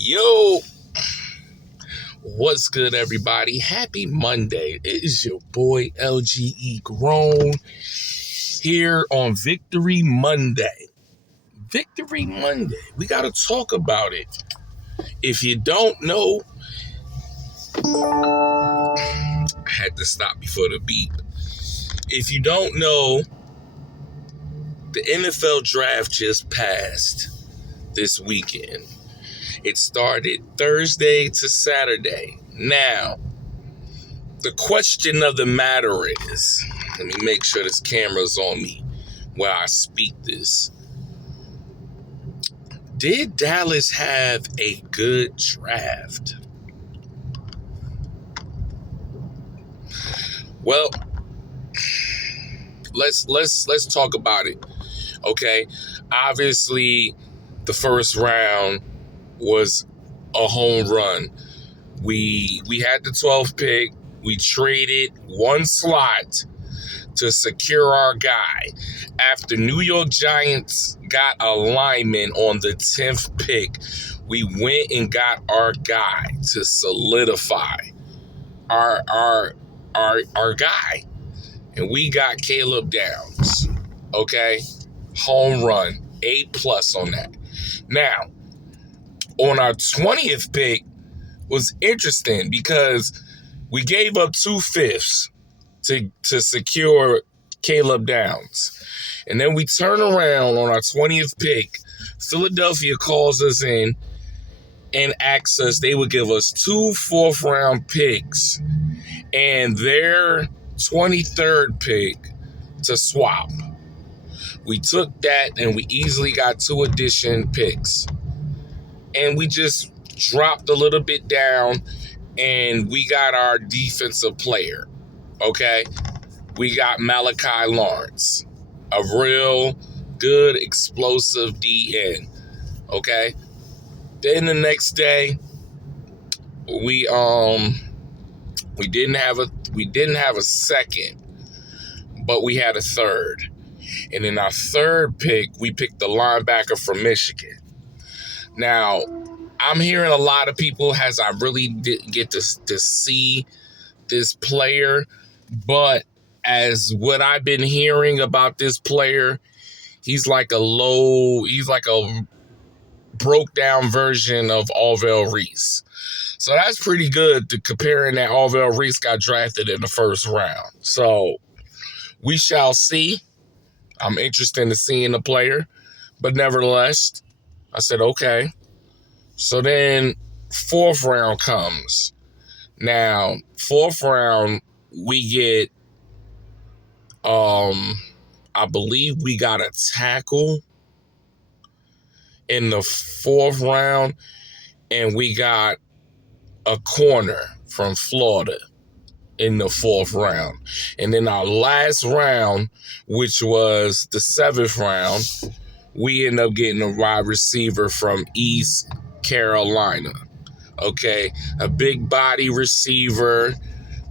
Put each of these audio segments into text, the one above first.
Yo, what's good, everybody? Happy Monday. It is your boy LGE Grown here on Victory Monday. Victory Monday. We got to talk about it. If you don't know, I had to stop before the beep. If you don't know, the NFL draft just passed this weekend. It started Thursday to Saturday. Now, the question of the matter is, let me make sure this camera's on me while I speak this. Did Dallas have a good draft? Well, let's talk about it. Okay, obviously, the first round was a home run. We had the 12th pick. We traded one slot to secure our guy. After New York Giants got a lineman on the 10th pick, we went and got our guy to solidify our guy. And we got Caleb Downs. Okay? Home run. A+ on that. Now, on our 20th pick was interesting because we gave up 2/5 to secure Caleb Downs. And then we turn around on our 20th pick. Philadelphia calls us in and asks us they would give us 2 4th-round picks and their 23rd pick to swap. We took that and we easily got 2 addition picks. And we just dropped a little bit down and we got our defensive player. Okay? We got Malachi Lawrence, a real good explosive DN. Okay? Then the next day, we didn't have a second, but we had a third. And in our third pick, we picked the linebacker from Michigan. Now, I'm hearing a lot of people as I really didn't get to see this player, but as what I've been hearing about this player, he's like a broke down version of Alvell Reese. So that's pretty good to comparing that Alvell Reese got drafted in the first round. So we shall see. I'm interested in seeing the player, but nevertheless, I said, okay. So then 4th round comes. Now, 4th round, we get, I believe we got a tackle in the 4th round, and we got a corner from Florida in the 4th round. And then our last round, which was the 7th round, we end up getting a wide receiver from East Carolina. Okay, a big body receiver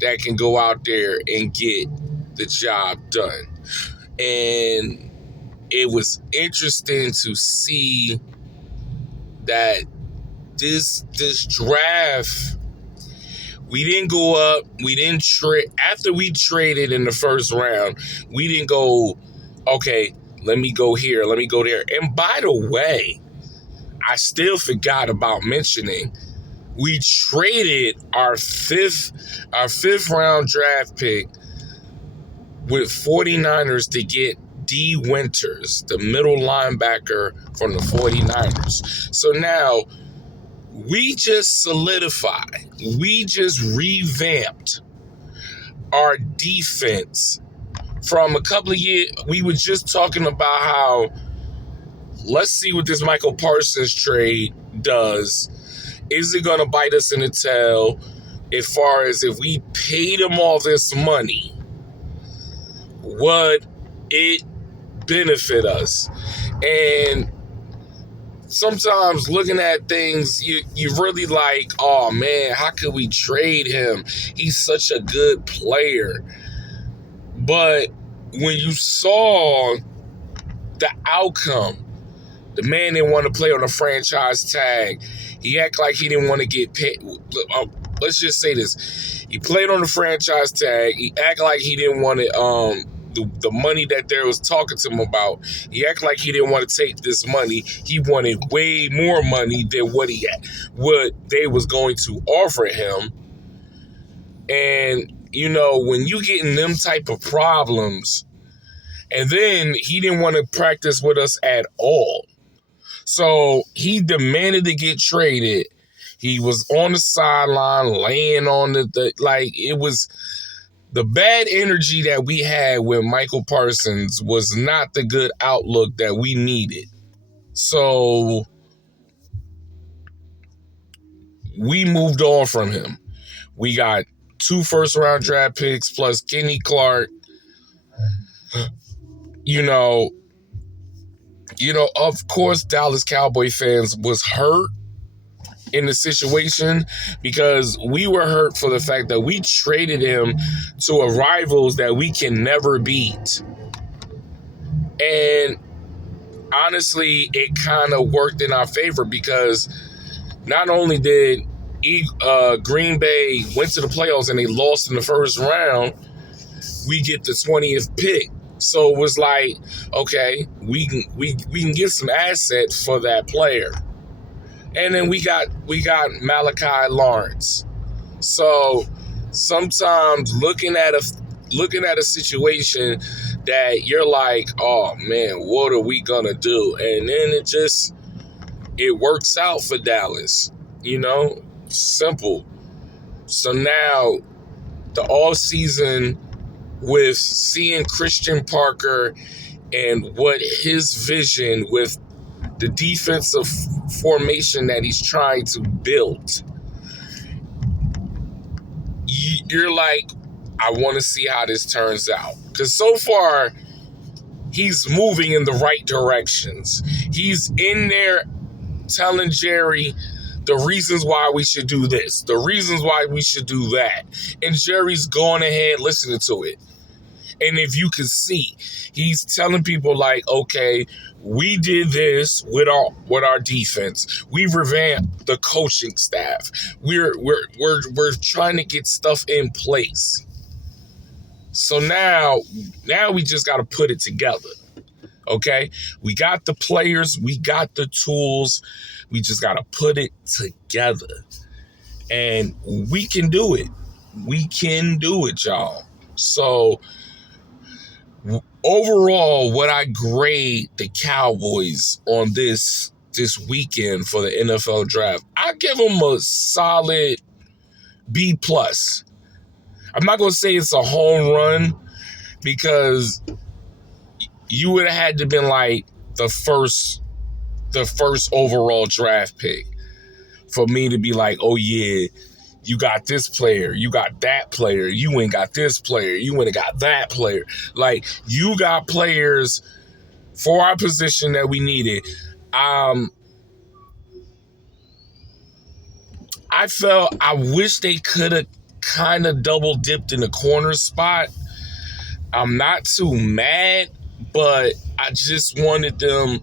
that can go out there and get the job done. And it was interesting to see that this draft, we didn't go up, we didn't trade. After we traded in the first round, we didn't go, okay, let me go here, let me go there. And by the way, I still forgot about mentioning, we traded our fifth round draft pick with 49ers to get D. Winters, the middle linebacker from the 49ers. So now we just solidified, we just revamped our defense from a couple of years. We were just talking about how, let's see what this Michael Parsons trade does. Is it going to bite us in the tail as far as if we paid him all this money? Would it benefit us? And sometimes looking at things, you really like, oh man, how could we trade him? He's such a good player. But when you saw the outcome, the man didn't want to play on a franchise tag. He act like he didn't want to get paid. Let's just say this. He played on the franchise tag. He act like he didn't want it, the money that they was talking to him about. He act like he didn't want to take this money. He wanted way more money than what they was going to offer him. And, when you get in them type of problems, and then he didn't want to practice with us at all. So he demanded to get traded. He was on the sideline, laying on it was the bad energy that we had with Michael Parsons was not the good outlook that we needed. So we moved on from him. We got 2 first-round draft picks plus Kenny Clark. Of course, Dallas Cowboy fans was hurt in the situation because we were hurt for the fact that we traded him to a rivals that we can never beat. And honestly, it kind of worked in our favor because not only did Green Bay went to the playoffs and they lost in the first round, we get the 20th pick. So it was like, okay, we can get some assets for that player. And then we got Malachi Lawrence. So sometimes looking at a situation that you're like, oh man, what are we gonna do? And then it works out for Dallas. Simple. So now the off season, with seeing Christian Parker and what his vision with the defensive formation that he's trying to build, you're like, I want to see how this turns out. Because so far, he's moving in the right directions. He's in there telling Jerry the reasons why we should do this, the reasons why we should do that. And Jerry's going ahead listening to it. And if you can see, he's telling people like, okay, we did this with our defense. We revamped the coaching staff. We're trying to get stuff in place. So now we just got to put it together. Okay? We got the players, we got the tools. We just got to put it together. And we can do it. We can do it, y'all. So overall, what I grade the Cowboys on this weekend for the NFL draft, I give them a solid B+. I'm not going to say it's a home run because you would have had to been like the first overall draft pick for me to be like, oh yeah, you got this player, you got that player, you ain't got this player, you ain't got that player. Like, you got players for our position that we needed. I wish they could have kind of double dipped in the corner spot. I'm not too mad, but I just wanted them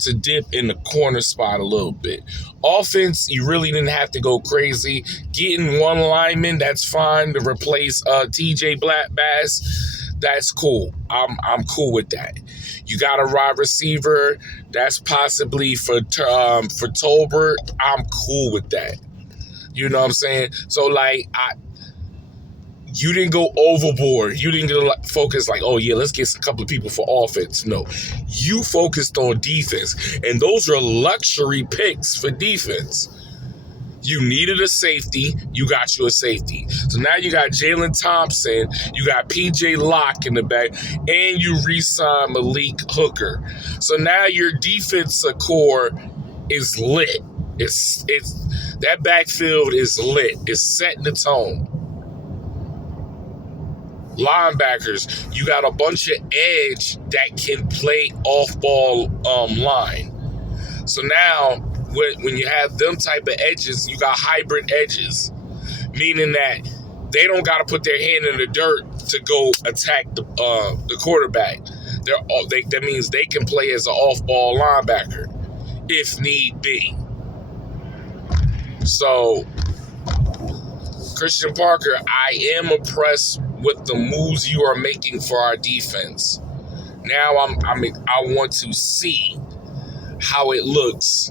to dip in the corner spot a little bit. Offense, you really didn't have to go crazy. Getting one lineman, that's fine to replace TJ Bass. That's cool. I'm cool with that. You got a wide receiver. That's possibly for Tolbert. I'm cool with that. You know what I'm saying? So like you didn't go overboard. You didn't get focus like, oh yeah, let's get a couple of people for offense. No, you focused on defense. And those are luxury picks for defense. You needed a safety. You got you a safety. So now you got Jalen Thompson. You got PJ Locke in the back. And you re-signed Malik Hooker. So now your defensive core is lit. It's that backfield is lit. It's setting the tone. Linebackers, you got a bunch of edge that can play off-ball line. So now, when you have them type of edges, you got hybrid edges, meaning that they don't got to put their hand in the dirt to go attack the quarterback. That means they can play as an off-ball linebacker if need be. So, Christian Parker, I am impressed with the moves you are making for our defense. Now I want to see how it looks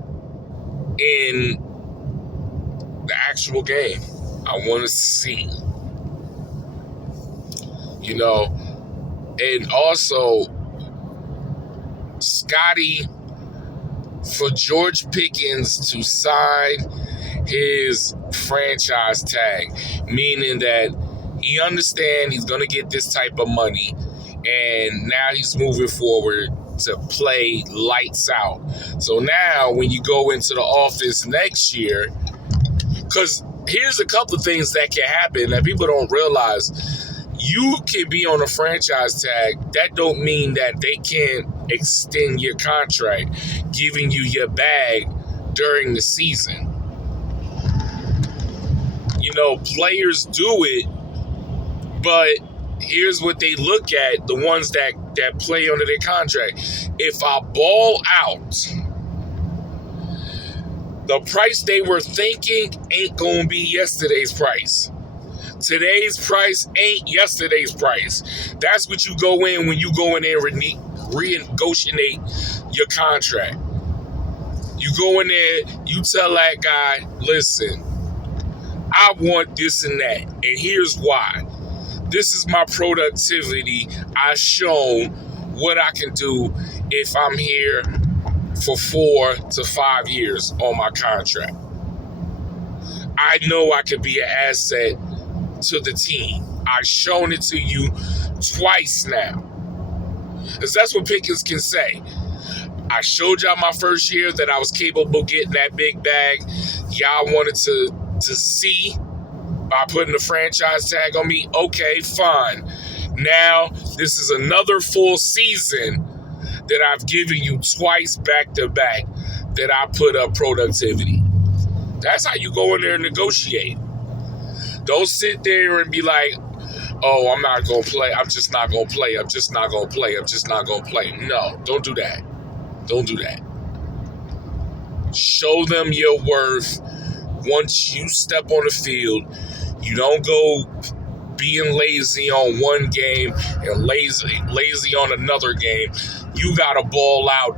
in the actual game. I want to see. And also, Scotty, for George Pickens to sign his franchise tag, meaning that he understands he's going to get this type of money, and now he's moving forward to play lights out. So now when you go into the office next year, because here's a couple of things that can happen that people don't realize. You can be on a franchise tag. That don't mean that they can't extend your contract, giving you your bag during the season. Players do it, but here's what they look at, the ones that play under their contract. If I ball out, the price they were thinking ain't going to be yesterday's price. Today's price ain't yesterday's price. That's what you go in when you go in there and renegotiate your contract. You go in there, you tell that guy, listen, I want this and that, and here's why. This is my productivity. I've shown what I can do if I'm here for 4 to 5 years on my contract. I know I could be an asset to the team. I've shown it to you twice now. Because that's what Pickens can say. I showed y'all my first year that I was capable of getting that big bag. Y'all wanted to see by putting the franchise tag on me. Okay, fine. Now, this is another full season that I've given you twice back to back that I put up productivity. That's how you go in there and negotiate. Don't sit there and be like, oh, I'm not going to play. I'm just not going to play. I'm just not going to play. I'm just not going to play. No, don't do that. Don't do that. Show them your worth. Once you step on the field, you don't go being lazy on one game and lazy on another game. You got to ball out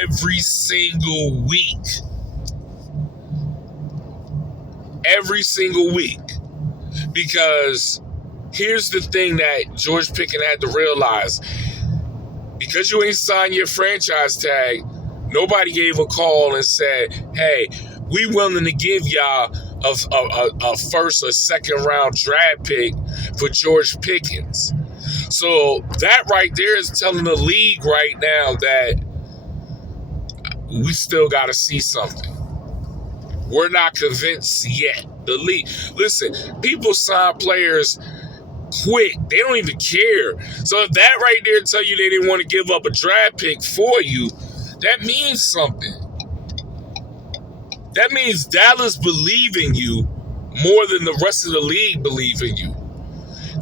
every single week. Every single week. Because here's the thing that George Pickens had to realize. Because you ain't signed your franchise tag, nobody gave a call and said, hey, we willing to give y'all a first or second round draft pick for George Pickens. So that right there is telling the league right now that we still got to see something. We're not convinced yet. The league, listen, people sign players quick. They don't even care. So if that right there tell you they didn't want to give up a draft pick for you, that means something. That means Dallas believe in you more than the rest of the league believe in you.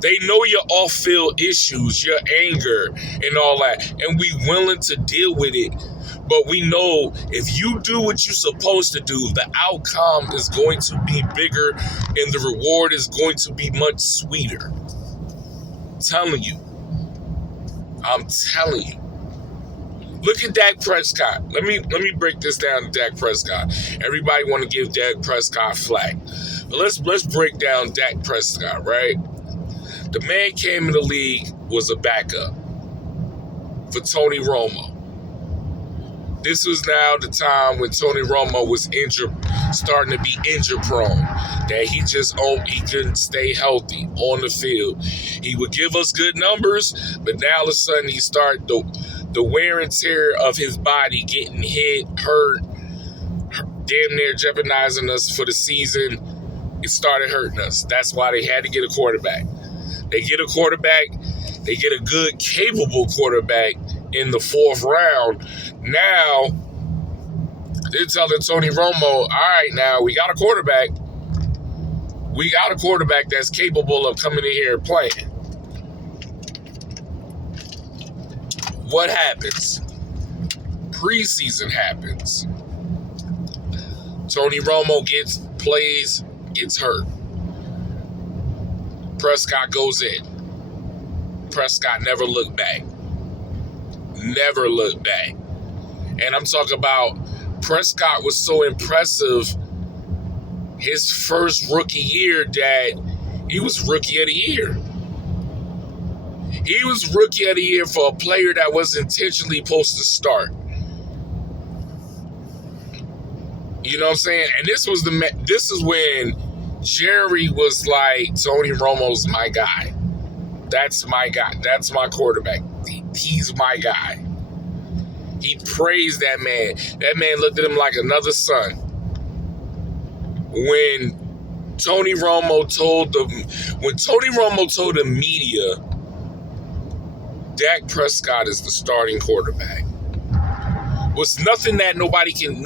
They know your off-field issues, your anger, and all that, and we willing to deal with it. But we know if you do what you're supposed to do, the outcome is going to be bigger and the reward is going to be much sweeter. I'm telling you. Look at Dak Prescott. Let me break this down to Dak Prescott. Everybody want to give Dak Prescott flack. But let's break down Dak Prescott, right? The man came in the league, was a backup for Tony Romo. This was now the time when Tony Romo was starting to be injury prone. That he couldn't stay healthy on the field. He would give us good numbers, but now all of a sudden he started the wear and tear of his body, getting hit, hurt, damn near jeopardizing us for the season. It started hurting us. That's why they had to get a quarterback. They get a quarterback. They get a good, capable quarterback in the 4th round. Now, they're telling Tony Romo, all right, now we got a quarterback. We got a quarterback that's capable of coming in here and playing. What happens? Preseason happens. Tony Romo gets plays, gets hurt. Prescott goes in. Prescott never looked back. Never looked back. And I'm talking about Prescott was so impressive his first rookie year that he was rookie of the year. He was rookie of the year for a player that was intentionally supposed to start. You know what I'm saying? And this is when Jerry was like, Tony Romo's my guy. That's my guy. That's my quarterback. He's my guy. He praised that man. That man looked at him like another son. When Tony Romo told the media, Dak Prescott is the starting quarterback, was nothing that nobody could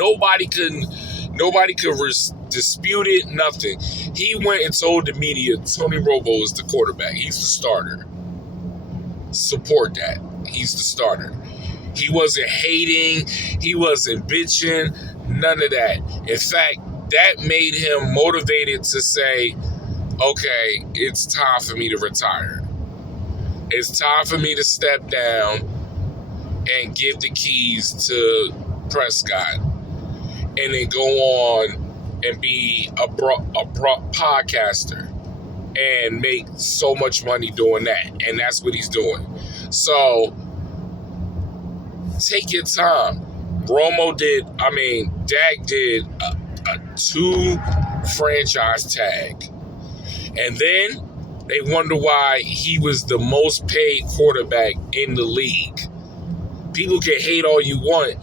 dispute it. Nothing. He went and told the media Tony Romo is the quarterback. He's the starter. Support that. He's the starter. He wasn't hating. He wasn't bitching. None of that. In fact, that made him motivated to say, okay, it's time for me to retire. It's time for me to step down and give the keys to Prescott and then go on and be a podcaster and make so much money doing that. And that's what he's doing. So take your time. Dak did a 2 franchise tag. And then they wonder why he was the most paid quarterback in the league. People can hate all you want.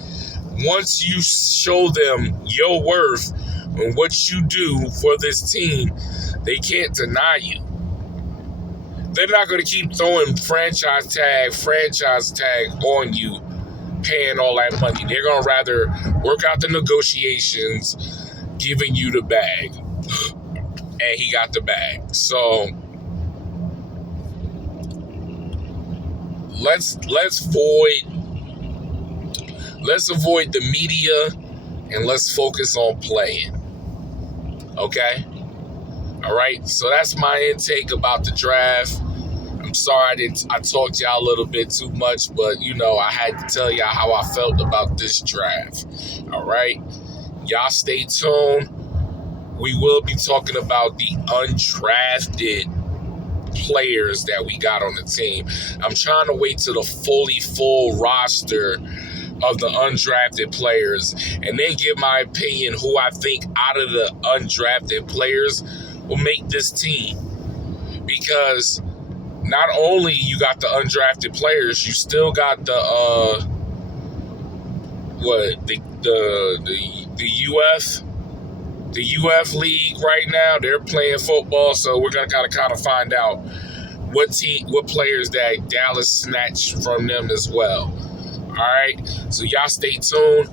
Once you show them your worth and what you do for this team, they can't deny you. They're not going to keep throwing franchise tag on you, paying all that money. They're going to rather work out the negotiations, giving you the bag. And he got the bag. So let's avoid the media and let's focus on playing. Okay? All right? So that's my intake about the draft. I'm sorry I talked to y'all a little bit too much, but I had to tell y'all how I felt about this draft. All right? Y'all stay tuned. We will be talking about the undrafted players that we got on the team. I'm trying to wait till the full roster of the undrafted players and then give my opinion who I think out of the undrafted players will make this team. Because not only you got the undrafted players, you still got the UF league right now. They're playing football, so we're gonna kind of find out what players that Dallas snatched from them as well. All right, so y'all stay tuned.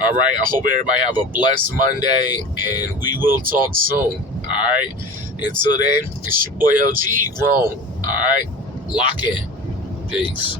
All right, I hope everybody have a blessed Monday, and we will talk soon. All right, until then, it's your boy LG Grown. All right, lock in. Peace.